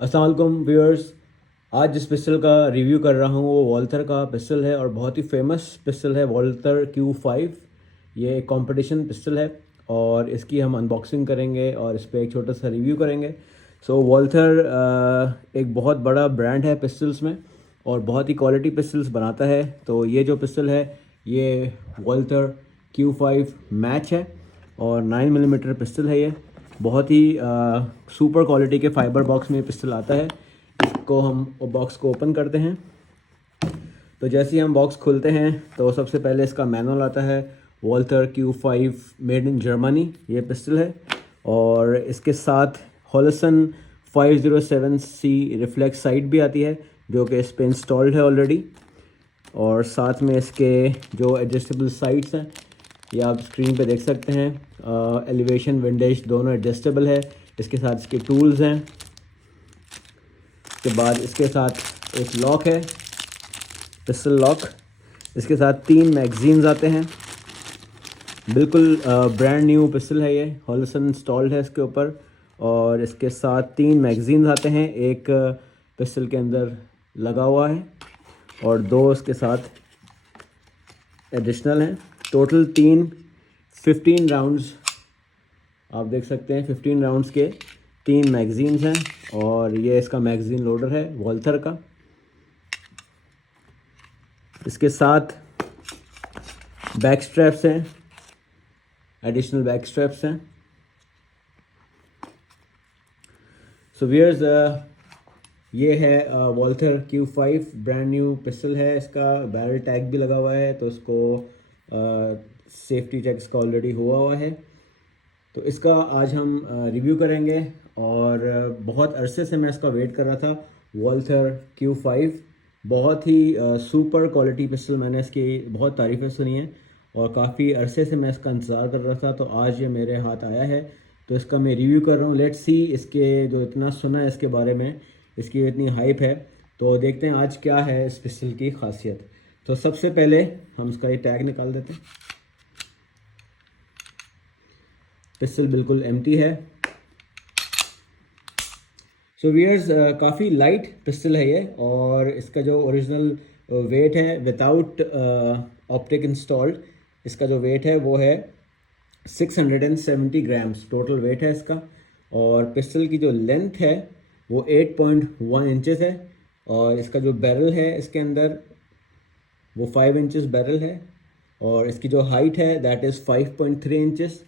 अस्सलाम वालेकुम व्यूअर्स। आज जिस पिस्टल का रिव्यू कर रहा हूँ वो वॉल्थर का पिस्टल है और बहुत ही फेमस पिस्टल है वॉल्थर Q5। ये एक कंपटीशन पिस्टल है और इसकी हम अनबॉक्सिंग करेंगे और इस पर एक छोटा सा रिव्यू करेंगे। सो वॉल्थर एक बहुत बड़ा ब्रांड है पिस्टल्स में और बहुत ही क्वालिटी पिस्टल्स बनाता है। तो ये जो पिस्टल है ये वॉल्थर Q5 मैच है और 9mm पिस्टल है। ये बहुत ही सुपर क्वालिटी के फाइबर बॉक्स में पिस्टल आता है। इसको हम बॉक्स को ओपन करते हैं तो जैसे ही हम बॉक्स खोलते हैं तो सबसे पहले इसका मैनुअल आता है। Walther Q5 made in Germany ये पिस्टल है और इसके साथ हॉलसन 507C रिफ्लेक्स साइट भी आती है जो कि इस पर इंस्टॉल्ड है ऑलरेडी। और साथ में इसके जो एडजस्टेबल साइट्स हैं ये आप स्क्रीन पे देख सकते हैं। एलिवेशन विंडेज दोनों एडजस्टेबल है। इसके साथ इसके टूल्स हैं। इसके बाद इसके साथ एक लॉक है, पिस्टल लॉक। इसके साथ 3 मैगजीन्स आते हैं। बिल्कुल ब्रांड न्यू पिस्टल है ये, हॉलसन इंस्टॉल्ड है इसके ऊपर। और इसके साथ 3 मैगजीन्स आते हैं, एक पिस्टल के अंदर लगा हुआ है और 2 इसके साथ एडिशनल हैं। टोटल 15 राउंड्स आप देख सकते हैं। 15 राउंड्स के 3 मैगजीन्स हैं और ये इसका मैगजीन लोडर है वॉल्थर का। इसके साथ बैक स्ट्रैप्स हैं, एडिशनल बैक स्ट्रैप्स हैं। सो व्यूअर्स ये है Walther Q5 brand new pistol है। इसका बैरल टैग भी लगा हुआ है तो इसको सेफ्टी चेक इसका ऑलरेडी हुआ है। तो इसका आज हम रिव्यू करेंगे और बहुत अरसे से मैं इसका वेट कर रहा था। वॉल्थर Q5 बहुत ही सुपर क्वालिटी पिस्टल, मैंने इसकी बहुत तारीफ़ें सुनी हैं और काफ़ी अरसे से मैं इसका इंतज़ार कर रहा था। तो आज ये मेरे हाथ आया है तो इसका मैं रिव्यू कर रहा हूँ। लेट्स सी, इसके जो इतना सुना है इसके बारे में, इसकी इतनी हाइप है, तो देखते हैं आज क्या है इस पिस्टल की खासियत। तो सबसे पहले हम इसका ये टैग निकाल देते हैं। पिस्टल बिल्कुल एम्प्टी है। सो व्यूअर्स काफ़ी लाइट पिस्टल है ये और इसका जो ओरिजिनल वेट है विदाउट ऑप्टिक इंस्टॉल्ड, इसका जो वेट है वो है 670 ग्राम्स टोटल वेट है इसका। और पिस्टल की जो लेंथ है वो 8.1 इंचेस है और इसका जो बैरल है इसके अंदर वो 5 इंचेस बैरल है और इसकी जो हाइट है दैट इज़ 5.3 इंचेस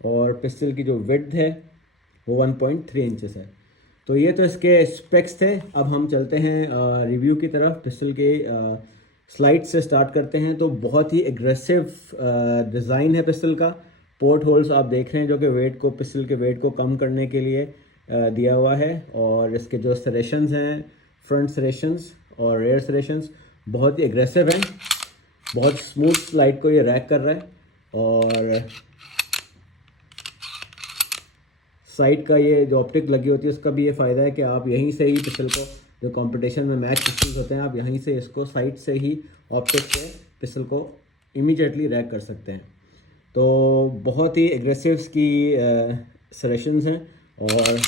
और पिस्टल की जो विड्थ है वो 1.3 इंचेस है। तो ये तो इसके स्पेक्स थे। अब हम चलते हैं रिव्यू की तरफ। पिस्टल के स्लाइड से स्टार्ट करते हैं। तो बहुत ही एग्रेसिव डिज़ाइन है पिस्टल का। पोर्ट होल्स आप देख रहे हैं जो कि वेट को, पिस्टल के वेट को कम करने के लिए दिया हुआ है। और इसके जो सरेशंस हैं, फ्रंट सरेशंस और रेयर सरेशंस बहुत ही एग्रेसिव हैं। बहुत स्मूथ स्लाइड को ये रैक कर रहा है। और साइड का ये जो ऑप्टिक लगी होती है उसका भी ये फ़ायदा है कि आप यहीं से ही पिस्टल को, जो कंपटीशन में मैच पिस्टल्स होते हैं, आप यहीं से इसको साइड से ही ऑप्टिक से पिस्टल को इमीडिएटली रैक कर सकते हैं। तो बहुत ही एग्रेसिव की सरेशंस हैं और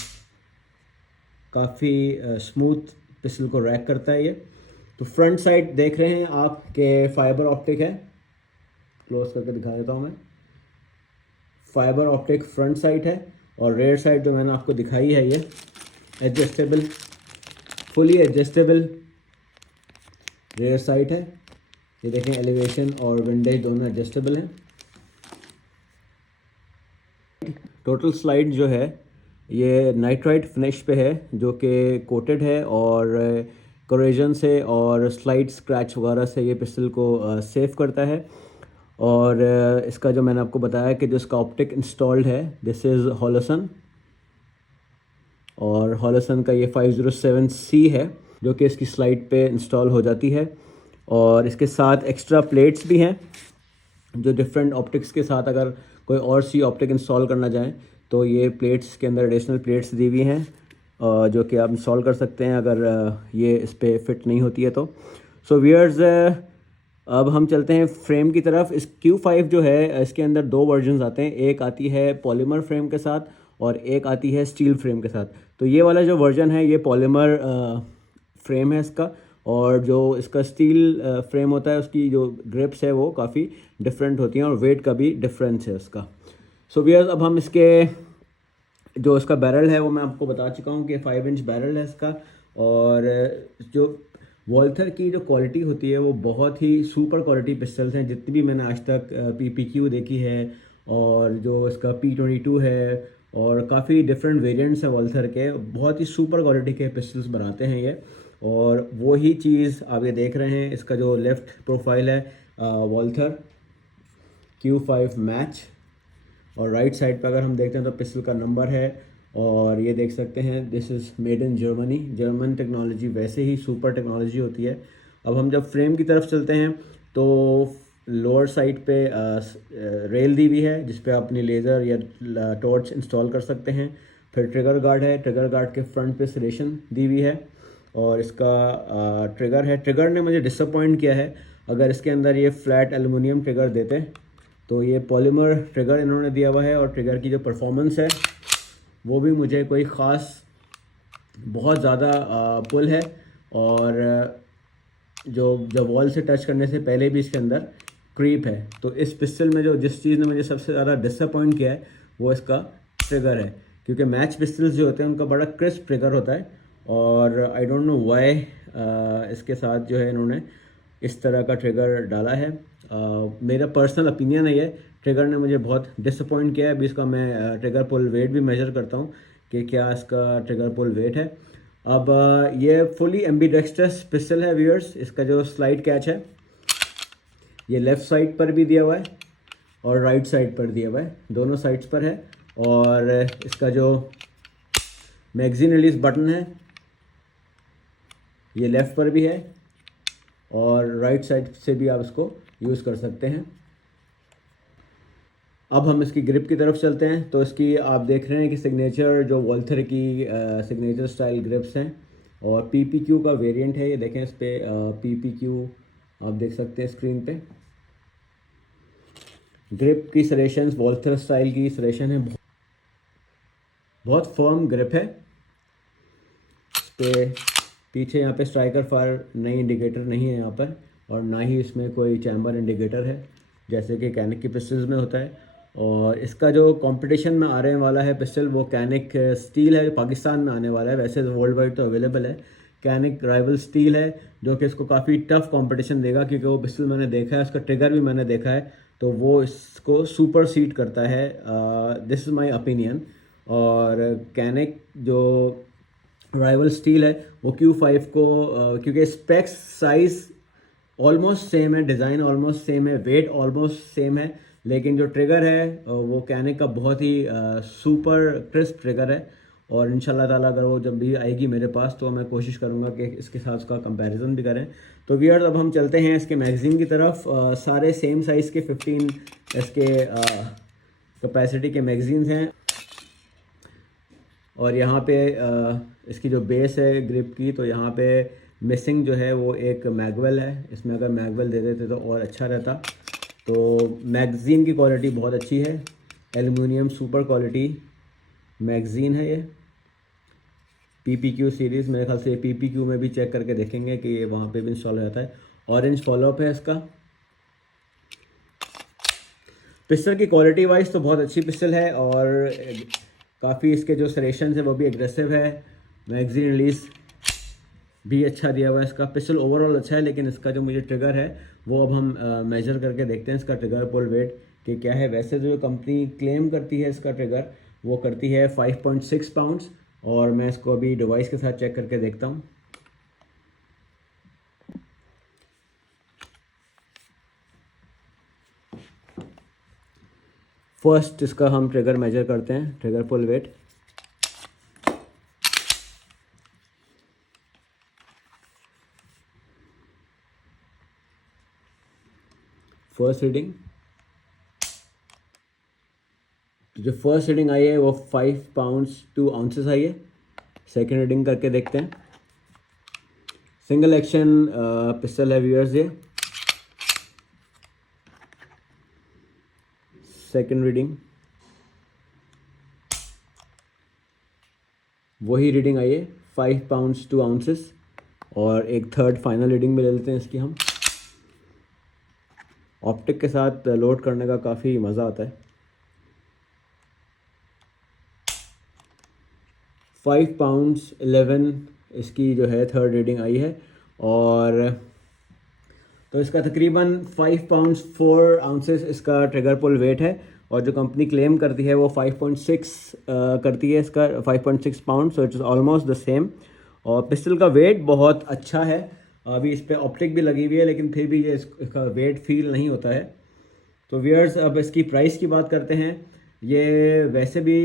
काफ़ी स्मूथ पिस्टल को रैक करता है ये। तो फ्रंट साइड देख रहे हैं आप के फाइबर ऑप्टिक है। क्लोज करके दिखा देता हूँ मैं। फाइबर ऑप्टिक फ्रंट साइड है और रेयर साइड जो मैंने आपको दिखाई है ये adjustable, fully adjustable rear side है। ये देखें, एलिवेशन और विंडेज दोनों एडजस्टेबल हैं। टोटल स्लाइड जो है ये नाइट्राइट फिनिश पे है जो कि कोटेड है और कोरेजन से और स्लाइड स्क्रैच वगैरह से ये पिस्टल को सेव करता है। और इसका जो मैंने आपको बताया कि जो इसका ऑप्टिक इंस्टॉल्ड है दिस इज़ हॉलसन और हॉलसन का ये 507C है जो कि इसकी स्लाइड पे इंस्टॉल हो जाती है। और इसके साथ एक्स्ट्रा प्लेट्स भी हैं जो डिफरेंट ऑप्टिक्स के साथ अगर कोई और सी ऑप्टिक इंस्टॉल करना चाहें तो ये प्लेट्स के अंदर एडिशनल प्लेट्स दी हुई हैं जो कि आप इंस्टॉल कर सकते हैं अगर ये इस पर फिट नहीं होती है तो। सो व्यूअर्स अब हम चलते हैं फ्रेम की तरफ। इस Q5 जो है इसके अंदर 2 वर्जन्स आते हैं। एक आती है पॉलीमर फ्रेम के साथ और एक आती है स्टील फ्रेम के साथ। तो ये वाला जो वर्जन है ये पॉलीमर फ्रेम है इसका, और जो इसका स्टील फ्रेम होता है उसकी जो ग्रिप्स है वो काफ़ी डिफरेंट होती हैं और वेट का भी डिफरेंस है उसका। सो व्यूअर्स, अब हम इसके जो इसका बैरल है वो मैं आपको बता चुका हूँ कि 5 इंच बैरल है इसका। और जो वॉल्थर की जो क्वालिटी होती है वो बहुत ही सुपर क्वालिटी पिस्टल्स हैं जितनी भी मैंने आज तक PPQ देखी है, और जो इसका P22 है, और काफ़ी डिफरेंट वेरिएंट्स हैं वॉल्थर के। बहुत ही सुपर क्वालिटी के पिस्टल्स बनाते हैं ये, और वो ही चीज़ आप ये देख रहे हैं। इसका जो लेफ़्ट प्रोफाइल है वॉल्थर Q5 मैच, और राइट साइड पे अगर हम देखते हैं तो पिस्टल का नंबर है, और ये देख सकते हैं this is made in Germany. German technology वैसे ही सुपर टेक्नोलॉजी होती है। अब हम जब फ्रेम की तरफ चलते हैं तो लोअर साइड पे रेल दी हुई है जिस पे आप अपनी लेज़र या टॉर्च इंस्टॉल कर सकते हैं। फिर ट्रिगर गार्ड है, ट्रिगर गार्ड के फ्रंट पे सरेशन दी हुई है, और इसका ट्रिगर है। ट्रिगर ने मुझे डिसअपॉइंट किया है, अगर इसके अंदर ये फ्लैट एलुमिनियम ट्रिगर देते तो ये पॉलीमर ट्रिगर इन्होंने दिया हुआ है, और ट्रिगर की जो परफॉर्मेंस है वो भी मुझे कोई ख़ास बहुत ज़्यादा पुल है, और जो जब वॉल से टच करने से पहले भी इसके अंदर क्रीप है। तो इस पिस्टल में जो जिस चीज़ ने मुझे सबसे ज़्यादा डिसअपॉइंट किया है वो इसका ट्रिगर है, क्योंकि मैच पिस्टल्स जो होते हैं उनका बड़ा क्रिस्प ट्रिगर होता है, और आई डोंट नो व्हाई इसके साथ जो है इन्होंने इस तरह का ट्रिगर डाला है। मेरा पर्सनल ओपिनियन है, ये ट्रिगर ने मुझे बहुत डिसअपॉइंट किया है। अभी इसका मैं ट्रिगर पुल वेट भी मेजर करता हूँ कि क्या इसका ट्रिगर पुल वेट है। अब ये फुली एम्बीडेक्स्ट्रस पिस्टल है व्यूअर्स। इसका जो स्लाइड कैच है ये लेफ़्ट साइड पर भी दिया हुआ है और राइट साइड पर दिया हुआ है, दोनों साइड्स पर है। और इसका जो मैगज़ीन रिलीज़ बटन है ये लेफ़्ट पर भी है, और राइट साइड से भी आप इसको यूज़ कर सकते हैं। अब हम इसकी ग्रिप की तरफ चलते हैं। तो इसकी आप देख रहे हैं कि सिग्नेचर जो वॉल्थर की सिग्नेचर स्टाइल ग्रिप्स हैं, और PPQ का वेरिएंट है। ये देखें इस पर PPQ आप देख सकते हैं स्क्रीन पे। ग्रिप की सरेशंस वॉल्थर स्टाइल की सरेशन है, बहुत फर्म ग्रिप है। इस पे पीछे यहाँ पे स्ट्राइकर फायर नई इंडिकेटर नहीं है यहाँ पर, और ना ही इसमें कोई चैम्बर इंडिकेटर है जैसे कि कैनिक की पिस्टल्स में होता है। और इसका जो कंपटीशन में आने वाला है पिस्टल वो कैनिक स्टील है जो पाकिस्तान में आने वाला है। वैसे तो वर्ल्ड वाइड तो अवेलेबल है। कैनिक राइवल स्टील है जो कि इसको काफ़ी टफ कंपटीशन देगा, क्योंकि वो पिस्टल मैंने देखा है, उसका ट्रिगर भी मैंने देखा है, तो वो इसको सुपर सीड करता है। This is my opinion. और कैनिक जो राइवल स्टील है वो Q5 को क्योंकि स्पेक्स साइज़ ऑलमोस्ट सेम है, डिज़ाइन ऑलमोस्ट सेम है, वेट ऑलमोस्ट सेम है, लेकिन जो ट्रिगर है वो कैनिक का बहुत ही सुपर क्रिस्प ट्रिगर है। और इंशाल्लाह ताला अगर वो जब भी आएगी मेरे पास तो मैं कोशिश करूँगा कि इसके साथ उसका कंपैरिजन भी करें। तो व्यूअर्स, अब हम चलते हैं इसके मैगज़ीन की तरफ। सारे सेम साइज़ के 15 इसके कैपेसिटी के मैगज़ीन्स हैं, और यहाँ पे इसकी जो बेस है ग्रिप की, तो यहाँ पे मिसिंग जो है वो एक मैगवेल है। इसमें अगर मैगवेल दे देते तो और अच्छा रहता। तो मैगज़ीन की क्वालिटी बहुत अच्छी है, एल्युमिनियम सुपर क्वालिटी मैगज़ीन है ये। PPQ सीरीज़, मेरे ख्याल से PPQ में भी चेक करके देखेंगे कि ये वहाँ पे भी इंस्टॉल हो जाता है। ऑरेंज फॉलोअप है इसका। पिस्टल की क्वालिटी वाइज तो बहुत अच्छी पिस्टल है, और काफ़ी इसके जो सरेशन है वो भी एग्रेसिव है। मैगज़ीन रिलीज़ भी अच्छा दिया हुआ है। इसका पिस्टल ओवरऑल अच्छा है, लेकिन इसका जो मुझे ट्रिगर है वो अब हम मेजर करके देखते हैं इसका ट्रिगर पुल वेट कि क्या है। वैसे जो कंपनी क्लेम करती है इसका ट्रिगर वो करती है 5.6 पाउंड्स, और मैं इसको अभी डिवाइस के साथ चेक करके देखता हूँ। फर्स्ट इसका हम ट्रिगर मेजर करते हैं, ट्रिगर पुल वेट। फर्स्ट रीडिंग, तो जो फर्स्ट रीडिंग आई है वो 5 पाउंड्स 2 आउंसेस आई है। सेकेंड रीडिंग करके देखते हैं। सिंगल एक्शन पिस्टल है व्यूअर्स ये। सेकेंड रीडिंग वही रीडिंग आई है 5 पाउंड्स 2 आउंसेस। और एक थर्ड फाइनल रीडिंग में ले लेते हैं इसकी हम। ऑप्टिक के साथ लोड करने का काफ़ी मज़ा आता है। 5 पाउंड्स 11 इसकी जो है थर्ड रीडिंग आई है। और तो इसका तकरीबन 5 पाउंड्स 4 आउंसेस इसका ट्रिगर पुल वेट है। और जो कंपनी क्लेम करती है वो 5.6 करती है इसका 5.6 pound. So it's almost the same. और पिस्टल का वेट बहुत अच्छा है। अभी इस पर ऑप्टिक भी लगी हुई है लेकिन फिर भी ये इसका वेट फील नहीं होता है। तो व्यूअर्स अब इसकी प्राइस की बात करते हैं। ये वैसे भी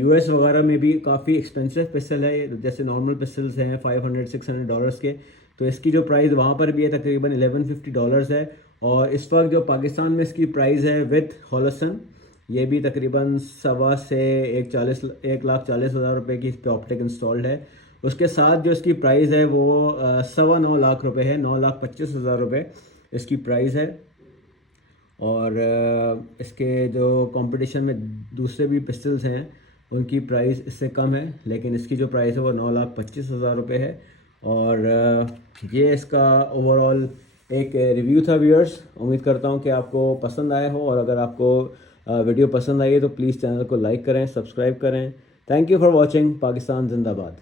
यूएस वगैरह में भी काफ़ी एक्सपेंसिव पिस्टल है। जैसे नॉर्मल पिस्टल्स हैं $500-600 के, तो इसकी जो प्राइस वहाँ पर भी है तकरीबन $1150 है। और इस वक्त जो पाकिस्तान में इसकी प्राइस है विथ हॉलसन, ये भी तकरीबन 1.25 से 1,40,000 रुपये की इस पर ऑप्टिक इंस्टॉल्ड है। उसके साथ जो इसकी प्राइस है वो 9.25 लाख रुपये है। 9,25,000 रुपये इसकी प्राइस है। और इसके जो कंपटीशन में दूसरे भी पिस्टल्स हैं उनकी प्राइस इससे कम है, लेकिन इसकी जो प्राइस है वो 9,25,000 रुपये है। और ये इसका ओवरऑल एक रिव्यू था व्यूअर्स। उम्मीद करता हूँ कि आपको पसंद आया हो। और अगर आपको वीडियो पसंद आई है तो प्लीज़ चैनल को लाइक करें, सब्सक्राइब करें। Thank you for watching. Pakistan जिंदाबाद।